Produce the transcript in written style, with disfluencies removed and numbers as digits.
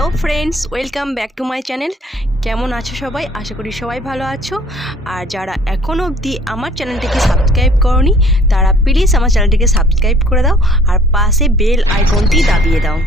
Hello friends, welcome back to my channel. কেমন আছো সবাই? আশা করি সবাই ভালো আছো। আর যারা এখনও অবধি আমার চ্যানেলটিকে সাবস্ক্রাইব করোনি তারা প্লিজ আমার চ্যানেলটিকে সাবস্ক্রাইব করে দাও আর পাশে বেল আইকনটি দাবিয়ে দাও।